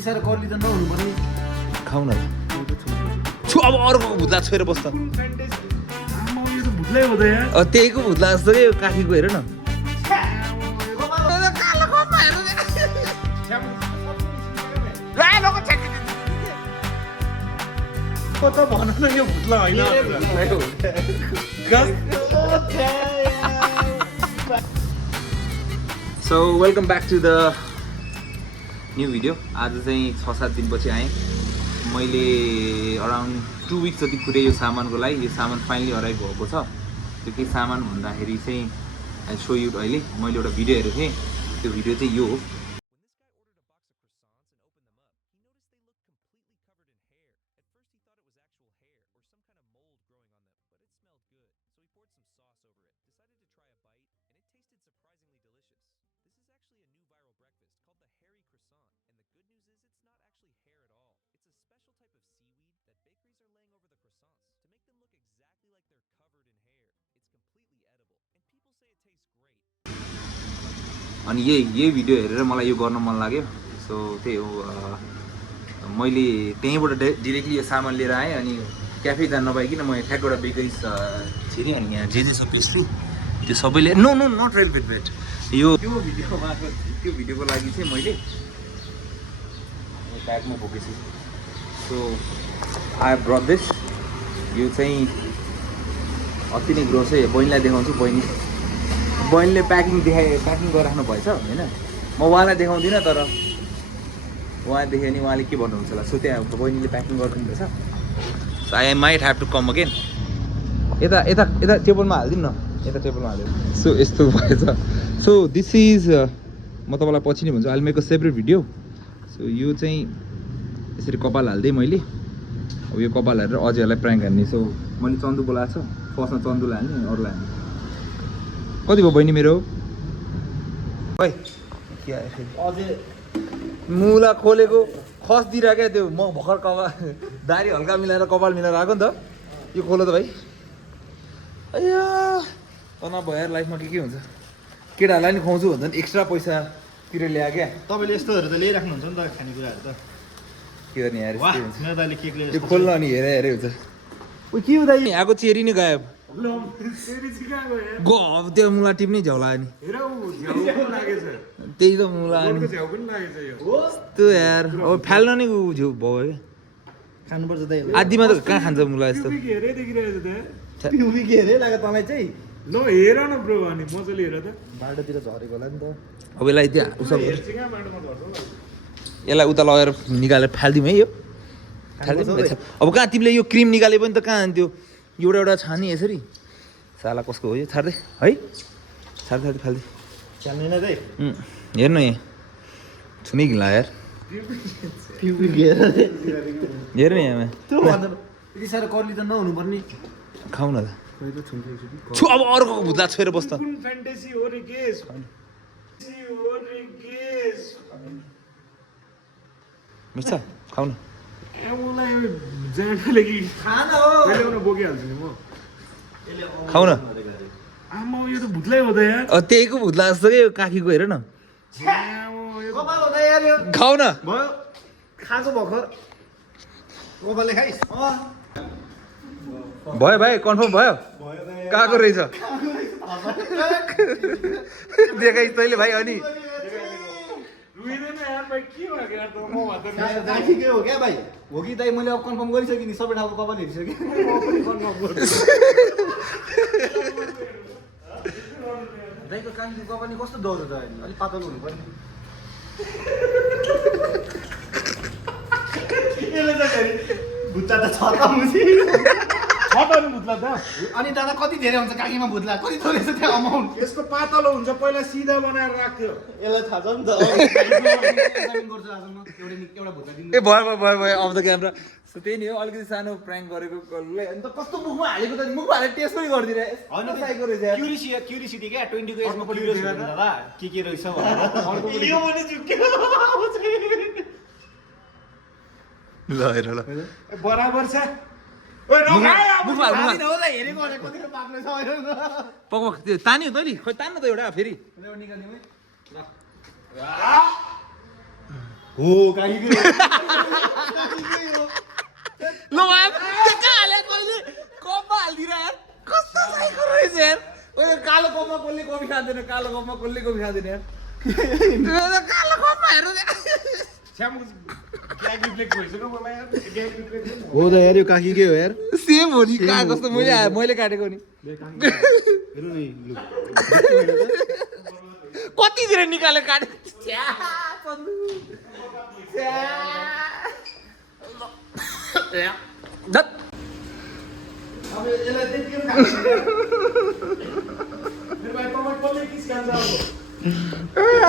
साह्रो कर्ली त नहुनु पर्ने खाऊ न छु अब अर्को भुत्ला छोएर बस्छ भुत्लै हो त यहाँ त्यहीको भुत्ला जस्तो के काखीको हेर न त भन न यो भुत्ला होइन so welcome back to the new video. आज चाहिँ 6-7 दिनपछि आएँ मैले। अराउन्ड 2 विक्स जति पुरै यो सामानको लागि। यो सामान फाइनली अराइभ भएको छ। त्यो के सामान भन्दाखेरि चाहिँ आई सो यु अहिले मैले एउटा भिडियो हेरेको थिएँ। त्यो भिडियो चाहिँ यो हो। अनि यही भिडियो हेरेर मलाई यो गर्न मन लाग्यो। सो त्यही हो, मैले त्यहीँबाट डिरेक्टली यो सामान लिएर आएँ। अनि क्याफे जान नपाइकन म ठ्याक्कबाट बेकरिज छिरेँ। अनि यहाँ जे छ पेस्ट्री त्यो सबैले नो नट रेल भेट यो भिडियो मार्फत त्यो भिडियोको लागि चाहिँ मैले ब्यागमा बोकेछु। So I brought this. यो चाहिँ अति नै ग्रोस है। बहिनीलाई देखाउँछु। बहिनीले प्याकिङ गरिराख्नु भएछ होइन। म उहाँलाई देखाउँदिनँ तर उहाँ देख्यो भने उहाँले के भन्नुहुन्छ होला। सो त्यहाँ बहिनीले प्याकिङ गरिदिनु रहेछ। So I might have to come again. यता टेबलमा हालिदिनु न। यता टेबलमा हालिदिनु। सो यस्तो भएछ। सो दिस इज म तपाईँलाई पछि नै भन्छु। अहिले मेरो सेपरेट भिडियो। सो यो चाहिँ यसरी कपाल हाल्दै मैले अब यो कपाल हालेर अझैहरूलाई प्राङ्क हान्ने। सो मैले चन्दु बोलाएको छ। फर्स्टमा चन्दुलाई हाल्ने अरूलाई हाल्ने। कति भयो बहिनी मेरो? है अझै मुला खोलेको खस्दिरहेको क्या त्यो। म भर्खर कपाल दारी हल्का मिलाएर कपाल मिलाएर आएको नि त। यो खोलो त भाइ। अया तनाव भयो यार लाइफमा। के हुन्छ केटाहरूलाई नि खुवाउँछु भन्दा नि एक्स्ट्रा पैसा तिर ल्याए क्या। तपाईँले यस्तोहरू त ल्याइराख्नुहुन्छ नि त खानेकुराहरू त। के गर्ने यार यो खोल्न अनि हेरे हुन्छ। ओ के हुँदा आएको चेरी नै गायब। गो अब त्यो मुला टिप्नै झ्याउला नि। त्यही त मुला त्यो यार अब फाल्न नै झ्याउ भयो क्या। खानुपर्छ त आधीमा त कहाँ खान्छ मुला यस्तो। ल हेर न ब्रो अनि मजाले हेर त। बाटोतिर झरेको होला नि त। अब यसलाई त्यहाँ उसो यसलाई उता लगेर निकालेर फालिदिउँ है। यो फालिदिउँ। अब कहाँ तिमीले यो क्रिम निकाले पनि त कहाँ त्यो एउटा छानी यसरी। साला कसको हो यो? छाड्दै है। छाड्दै फाल्दै हेर्नु यहाँ छुनै घिला यार। हेर्नु यहाँ यति साह्रो कर्ली त नहुनु पर्ने। खाऊ न त। छु अब अर्को भुत्ला छोएर बस्छ। मिल्छ खाऊ न। खाऊ न। यो त भुत्लै हो त यार। त्यहीको भुत्ला जस्तो के काखीको हेर न। खाऊ न। भयो खाएको भर्खर कपालले खाइस्। भयो भाइ कन्फर्म भयो। कहाँको रहेछ देखाइस् तैँले भाइ। अनि हो क्या भाइ? हो कि दाइ? मैले अब कन्फर्म गरिसकेँ नि। सबै ठाउँको कपाल हेरिसकेँ। दाइको कानको कपाल नि कस्तो डह्रो त अहिले? अलिक पातलो हुनु पर्ने। भुत्ला त छ त भुत्ला त। अनि दादा कति धेरै हुन्छ काकीमा भुत्ला? कति थोरै छ त्यो अमाउन्ट? यसको पातलो हुन्छ। पहिला सिधा बनाएर राख्थ्यो। यसलाई थाहा छ नि त। ए भयो अफ द क्यामेरा। सो त्यही नि हो। अलिकति सानो प्राङ्क गरेको कसले अन्त कस्तो मुखमा हालेको त। मुखमा हालेर टेस्ट पनि गरिदिने होइन। क्युरिसिटी क्या 20 को एजमा क्युरियोसिटी दादा के रहेछ भनेर। ल हेर ल बराबर छ। पक त्यो तान्यो तैँले? खोइ तान्न त एउटा फेरि। हो काकीकै हो ल भाइ कहाँ हाले कहिले कपमा हालिदिएर यार कस्तो साइको रहेछ यार ओए कालो कपमा कसले कफी खाँदैन कालो कपमा कसले कफी खाँदैन यार कालो कपमा हेर्नु श्याम ग्याग रिफ्लेक्ट भइसक्यो मलाई यार ग्याग रिफ्लेक्ट हो त यार यो काकीकै हो यार सेम हो नि कहाँ कस्तो मैले काटेको नि हेर्नु नि लु कति धेरै निकालेर काटे धत् अब यसलाई त्यति पनि खान्छ मेरो भाइ तपाईँ कसले किस खान्छ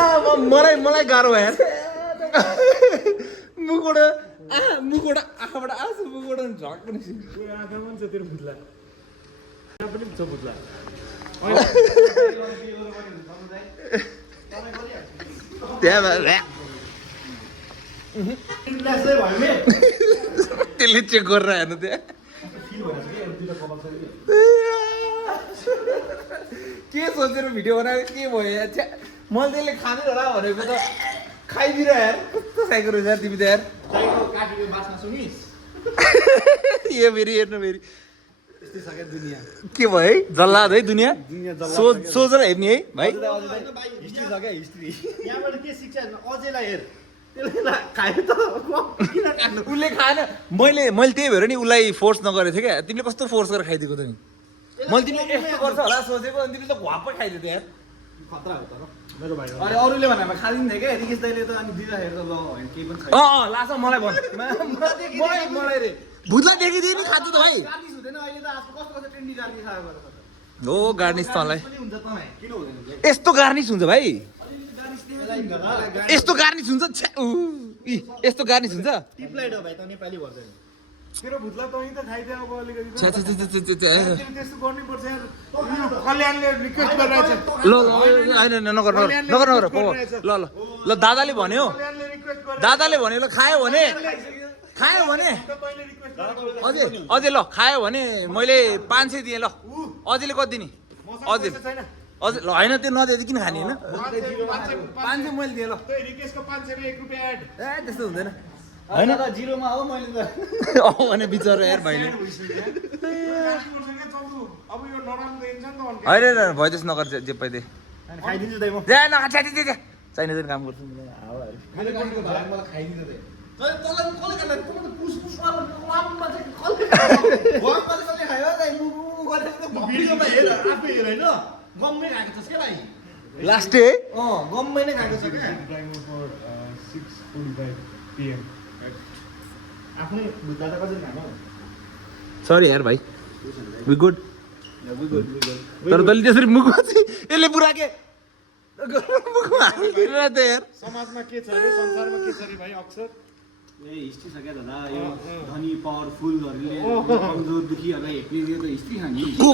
अब मलाई गाह्रो भयो यार मुखबाट आँखाबाट आउँछ मुखबाट झक पनि त्यो आँखामा पनि छ तेरो भुत्ला यहाँ पनि छ भुत्ला त्यसले चेक गरेर हेर्नु त्यहाँ के सोचेर भिडियो बनाएको के भयो यार छ्या मैले त्यसले खाँदैन होला भनेको त खाइदिएर यार कस्तो खाइको रहेछ यार तिमी त यार काटेको बास्ना सुनिस् यो फेरि हेर्नु फेरि यस्तै छ क्या दुनियाँ के भयो है जल्लाद है दुनियाँ दुनियाँ जल्लाद सोचेर हेर्ने है भाइ हिस्ट्री छ क्या हिस्ट्री यहाँबाट के शिक्षा अझैलाई हेर त्यसले खायो त किन काट्नु उसले खाएन मैले त्यही भएर नि उसलाई फोर्स नगरेको थिएँ क्या तिमीले कस्तो फोर्स गरेर खाइदिएको त नि मैले तिमीले यस्तो गर्छ होला सोचेको अनि तिमीले त घुवापै खाइदियो यार खतरा हो तर मेरो भाइ अनि अरूले भनेमा खादिन्थे क्या रिकेश दाइले त अनि दिँदाखेरि त ल होइन केही पनि छैन लास्ट मलाई भन मलाई रे भुत्ला देखिदिए नि खाँछु त भाइ गार्निस हुँदैन अहिले त आजकल कस्तो कस्तो ट्रेन्डी गार्निस आएको छ हो गार्निस तँलाई पनि हुन्छ तपाईँ किन हुँदैन यस्तो गार्निस हुन्छ भाइ गार्निस यस्तो गार्निस हुन्छ छ्या, इ, यस्तो गार्निस हुन्छ टिपलाइट हो भाइ त नेपाली भन्दैन तेरो भुत्ला तँ त खाइदियो अब अलिकति छ्या, छ्या, छ्या, छ्या, छ्या, छ्या। तिमी त्यस्तो गर्नुपर्छ यार कल्याणले रिक्वेस्ट गरिरहेछ ल होइन नगर ल दादाले भन्यो कल्याणले रिक्वेस्ट गरेर दादाले भन्यो ल खायो भने तैँले रिक्वेस्ट गरेर अझै ल खायो भने मैले 500 दिएँ ल अझैले कति दिने अझै छैन अझै ल होइन त्यो नदिए किन खाने होइन 500 मैले दिएँ ल त्यो रिक्वेस्टको 500 मा 1 रुपैयाँ एड ए त्यस्तो हुँदैन होइन त जिरोमा हो मैले त भने बिचरा यार भाइले अब यो नराम्रो दिन्छ नि त अन्त होइन भयो त्यस्तो नगर जे पाइदिए खाइदिन्छु दाइ म जा नखा चाहिने दिन काम गर्छु मेरो गाडीको भाडा मलाई खाइदिन्छ दाइ तँलाई कसले खान्छ तँ त पुस मार्नु वाममा चाहिँ कसले वाममा चाहिँ कसले खायो दाइ मु गरेर त भिडियोमा हेर आफै हेर हैन गम्मै खाएको छस् क्या दाइ लास्ट डे गम्मै नै खाएको छ क्या टाइम फर 6:45 PM आफ्नै भुत्ता त कसरी खानु सरी यार भाइ वी गुड तर तैँले त्यसरी मुखमा चाहिँ यसले पुरा के मुखमा हालिदिएर त यार समाजमा के छ रे संसारमा के छ रे भाइ अक्सर ए हिस्ट्री छ क्या दादा यो धनी पावरफुलहरूले कमजोर दुखीहरूलाई हेप्ने यो त हिस्ट्री खाने को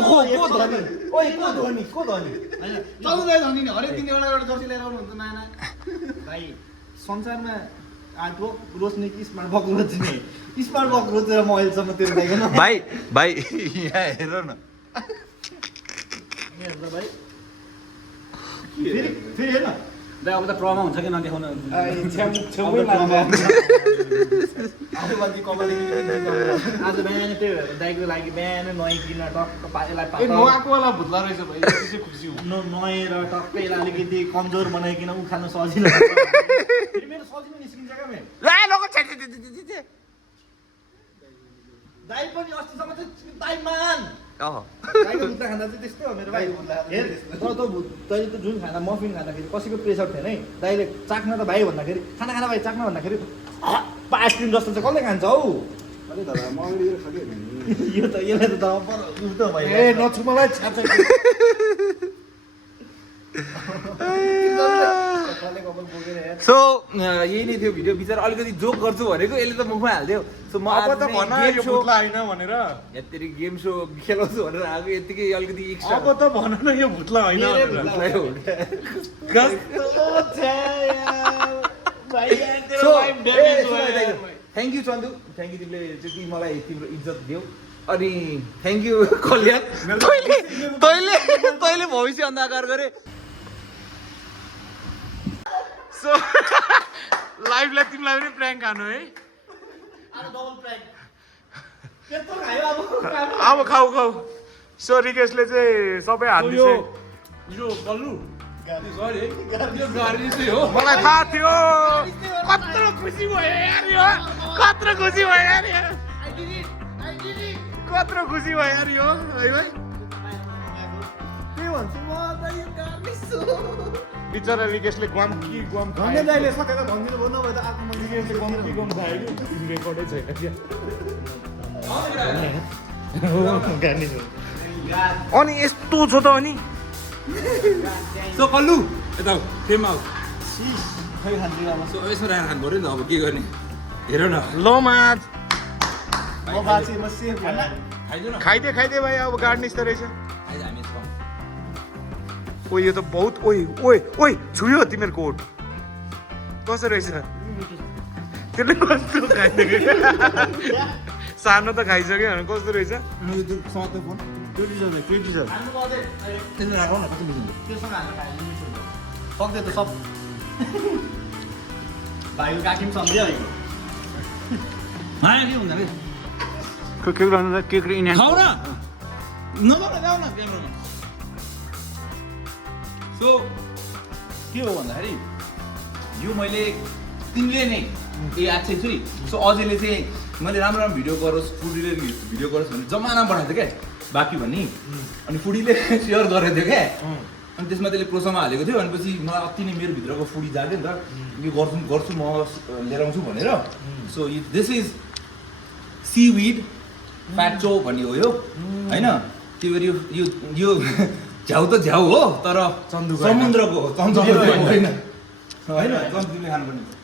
धनी ओइ को धनी हैन चल्दै धनी नि हरेक दिन एउटा एउटा जर्सी लिएर आउनुहुन्छ नयाँ नयाँ भाइ संसारमा आएको रोज्ने कि स्मार्ट बक रोज्ने स्मार्ट बक रोजेर म अहिलेसम्म त्यो देखेन भाइ यहाँ हेर न भाइ फेरि हेर्न दाइ अब त ट्रमा हुन्छ कि नदेखाउन छेउमै लाग्छ आजुबाजु कपाले आज बिहान त्यो दाइको लागि बिहान नुहाइकिन टक्क यसलाई ए नआको वाला भुत्ला रहेछ भाइ त्यो चाहिँ खुसी हुँ नुहाएर टक्कै यसलाई अलिकति कमजोर बनाइकन उखाल्न सजिलो फेरि मेरो सजिलो निस्किन्छ क्या मेरो दाइ पनि अस्तिसम्म चाहिँ दाइ मान दाइको भुत्ला खाँदा चाहिँ त्यस्तै हो मेरो भाइ हेर तर तैँले त जुन खाँदा मफिन खाँदाखेरि कसैको प्रेसर थिएन है दाइले चाख्न त भाइ भन्दाखेरि खाना खाना भाइ चाख्न भन्दाखेरि आइसक्रिम जस्तो चाहिँ कसले खान्छ हौ अरे दादा म अगाडि खाके यो त यसलाई त पर उल्टो भयो ए नछु मलाई छ्याछ सो यही नै थियो भिडियो बिचरा अलिकति जोक गर्छु भनेको यसले त मुखमा हालिदियो सो म अब त भन यो भुत्ला हैन भनेर यतिरी गेम सो खेलाउँछु भनेर आएको यतिकै अलिकति एक्स्ट्रा अब त भन न यो भुत्ला हैन भनेर so thank you Chandu thank you तिमीले त्यति मलाई तिम्रो इज्जत दियौ अनि थ्याङ्क यू कल्याण तैँले भविष्य अन्धकार गरे सो लाइभलाई तिमीलाई पनि प्र्याङ्क खानु है अब खाऊ खाऊ सो रिकेशले चाहिँ सबै हालिदिन्छ मलाई थाहा थियो कत्रो खुसी भयो यार यो कत्रो खुसी भयो यार कत्रो खुसी भयो यार यो है भाइ बिचरा रिकेशले ग्वाम भन्ने दाइले सकेर भनिदिनु भयो नभए त आफ्नो रिकेशले गम खायो कि रेकर्डै छैन अनि यस्तो छ त अनि सो कल्लु यता फेम आऊ सो यसो राखेर खानु पऱ्यो नि त अब के गर्ने हेर न ल माज खाइदिनु न खाइदे भाइ अब गाड निस्दो रहेछ खाइदियो हामी यसो ओ यो त बहुत ओइ छुयो तिम्रो कोट कसो रहेछ त्यसले कस्तो खाइदिएको सानो त खाइसक्यो भने कस्तो रहेछ सक्दै त सब भाइको काकी पनि सम्झ्यो के हुँदैन खाऊ न नजाऊ न क्यामेरामा सो के हो भन्दाखेरि यो मैले तिमीले नै आएको छु नि सो अझैले चाहिँ मैले राम्रो भिडियो गरोस् फुडीले भिडियो गरोस् भने जमाना बनाएको थियो क्या बाँकी भन्ने अनि फुडीले सेयर गरेको थियो क्या अनि त्यसमा त्यसले प्रोसमा हालेको थियो अनि पछि मलाई अति नै मेरो भित्रको फुडी जाग्यो नि त यो गर्छु म लिएर आउँछु भनेर सो दिस इज सीविड फ्याटचो भन्ने हो यो होइन त्यही भएर यो झ्याउ त झ्याउ हो तर समुद्रको हो चन्द्रको होइन होइन चन्द्रले खानुपर्ने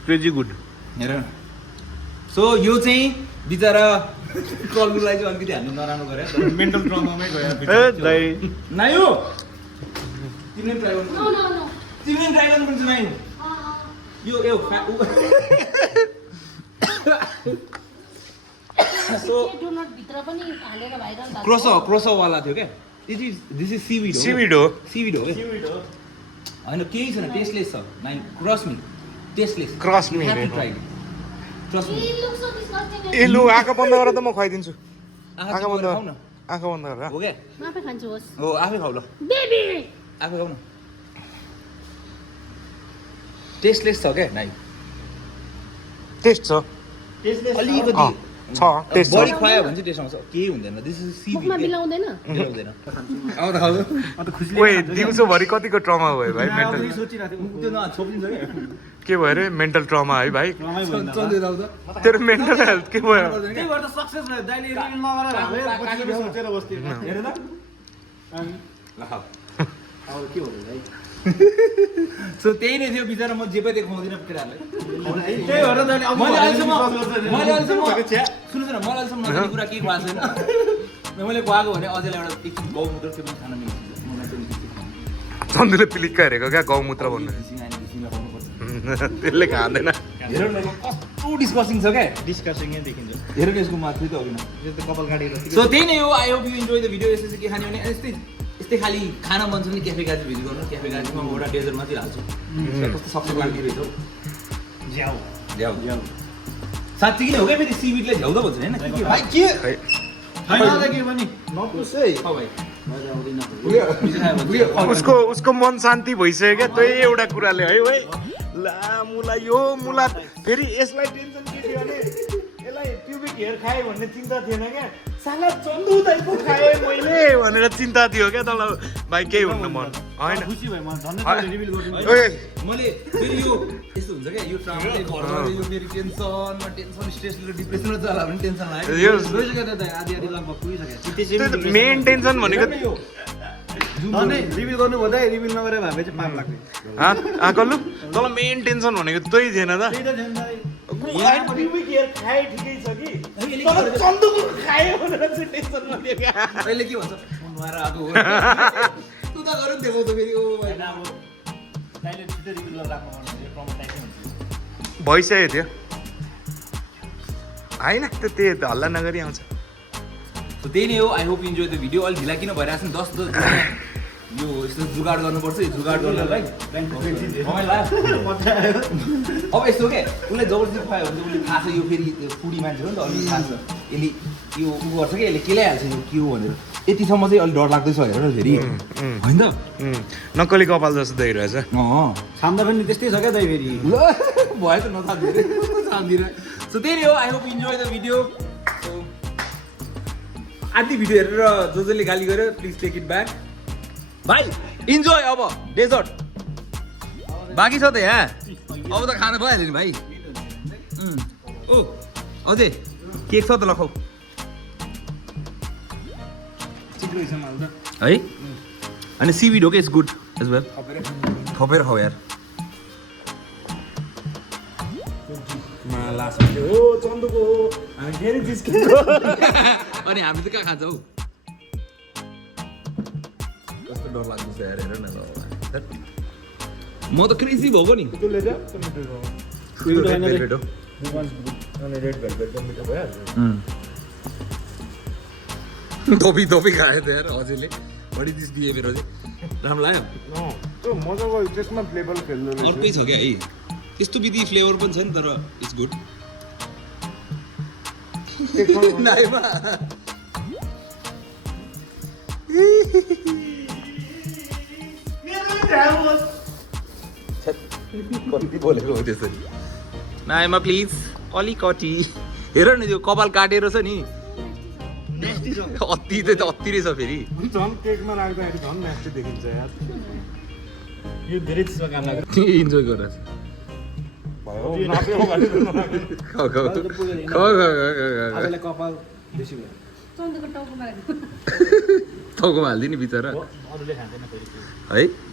क्रेजी गुड हेर सो यो चाहिँ बिचरा कल्लुलाई चाहिँ अलिकति हान्नु नराम्रो गरे मेन्टल ट्रमामै गयो नायु तिमीले ट्राई गर्नु तिमीले ट्राई गर्नुपर्छ नायु यो क्रोसोवाला थियो क्या दिस इज सिविड हो सिविड हो होइन केही छैन टेस्टलेस छ नाइ क्रस मी टेस्टलेस क्रस मी ए लु आँखा बन्द गरेर त म खुवाइदिन्छु आँखा बन्द गरेर हो क्या आफै खान्छु होस् हो आफै खाऊ ल बेबी आफै खाऊ न टेस्टलेस छ क्या नाइ टेस्ट छ अलिकति छ टेस्ट बढी खुवायो भने चाहिँ टेस्ट आउँछ केही हुँदैन दिस इज मुखमा सिविड मिलाउँदैन मिलाउँदैन आउँदा खाऊ ओए दिउँसोभरि कतिको ट्रमा भयो भाइ मेन्टल त्यो न छोपिन्छ क्या के भयो अरे मेन्टल ट्रमा है भाइ चल्दै आउँदा तेरो मेन्टल हेल्थ के भयो त्यही भएर त सक्सेस भयो दाइले रिभिल नगरेर हाले पछि सोचेर बस्थे हेर त ल खाऊ अब के हो भाइ सो त्यही नै थियो बिचरा म जे पनि देखाउँदिनँ केटाहरूलाई त्यही भएर दाइले मैले अहिलेसम्म सुन्नुहोस् न मलाई अहिलेसम्म नजाने कुरा केही भएको छैन मैले खुवाएको भने अझैलाई एउटा एकछिन गौमूत्र त्यो पनि खान मिल्छ मलाई चाहिँ चन्दुले पिलिक्क हेरेको क्या गौमूत्र भन्नु त्यसले खाँदैन हेर न कस्तो डिस्कसिङ छ क्या डिस्कसिङै देखिन्छ हेर न यसको माथि त अघि यो त कपाल काटेर सो त्यही नै हो I hope you enjoy the video यस्तो चाहिँ के खाने भने यस्तै खाली खाना मन छ भने क्याफे गाजी भिजिट गर्नु क्याफे गाजीमा म एउटा डेजर्ट मात्रै हाल्छु कस्तो सक्सेस लाग्दो रहेछ झ्याउ झ्याउ साँच्ची किन हो क्या फेरि सिबिटले झ्याउ त भन्छ होइन भाइ के छैन के पनि नपुस है भाइ उसको मन शान्ति भइसक्यो क्या त्यही एउटा कुराले है भाइ ला मुला फेरि यसलाई टेन्सन के थियो भने यसलाई प्युबिक हेयर खाएँ भन्ने चिन्ता थिएन क्या साला चन्दु दाइको खाएँ मैले भनेर चिन्ता थियो क्या तँलाई भाइ केही हुन्न मन होइन खुसी भयो म झन् रिभिल गर्छु मैले फेरि यो यस्तो हुन्छ क्या यो ट्रामाले घरमा यो फेरि टेन्सन स्ट्रेस लिएर डिप्रेसनमा जाला भने टेन्सन लाग्यो आधी लगभग पुगिसक्यो मेन टेन्सन भनेको रिभिल गर्नु भन्दा रिभिल नगरेर भए चाहिँ पाप लाग्ने आकल्लु तल मेन टेन्सन भनेको त्यही थिएन त त्यही त छैन दाइ प्युबिक हेयर खाएँ ठिकै छ कि तर चन्दुको खायो भनेर चाहिँ टेन्सन नलियो क्या अहिले के भन्छ फोन भएर आएको हो तु त गरौँ देखाउ त फेरि ओ भाइ अब दाइले छिटो रिभिल गरेर राख्नु पर्छ यो प्रमोट टाइपै हुन्छ भइसक्यो थियो होइन त्यही हल्ला नगरी आउँछ सो त्यही नै हो I hope enjoy the video अलिक ढिला किन भइरहेको छ नि यो यस्तो जुगाड गर्नुपर्छ यो जुगाड गर्नलाई रमाइलो लाग्यो अब यस्तो के उसले जबरजस्ती खुवायो भने उसले थाहा छ यो फेरि फुडी मान्छे हो नि त अनि थाहा छ यसले यो उ गर्छ कि यसले केलाइहाल्छ यो के हो भनेर यतिसम्म चाहिँ अलिक डर लाग्दैछ हेर फेरि होइन त नक्कली कपाल जस्तो देखिरहेछ छाम्दा पनि त्यस्तै छ क्या दाइ फेरि ल भयो त नछाम्दिएर सो त्यही नै हो I hope enjoy the video so आधी भिडियो हेरेर जसले गाली गर्यो प्लिज टेक इट ब्याक भाइ इन्जोय अब डेजर्ट बाँकी छ त यहाँ अब त खाना भइहाल्यो नि भाइ ओ अझै केक छ त लखाउ है अनि सिविड हो कि इट्स गुड एज वेल थपेर खाऊ यार हो चन्दुको हो हामी फेरि जिस्किन्छ अनि हामी त कहाँ खान्छ हौ कस्तो डर लाग्दैछ यार हेर न म त क्रेजी भएको नि धोपी धोपी खायो त यार हजुरले बडी दिस बिहेभियर अझै राम्रो लाग्यो त्यो मजाको त्यसमा फ्लेभर खेल्दो रहेछ अर्कै छ क्या है त्यस्तो विधि फ्लेभर पनि छ नि तर इट्स गुड नाइमा कति बोलेको हो त्यसरी नाइमा प्लिज अलिकति हेर न त्यो कपाल काटेर छ नि अति त अति रहेछ फेरि झन् केकमा राख्दाखेरि झन् नेस्टी देखिन्छ यार यो धेरै चिजमा काम लाग्छ इन्जोय गर आफूलाई कपाल बेसी भयो टाउकोमा हालिदिने बिचरा अरूले खाँदैन फेरि है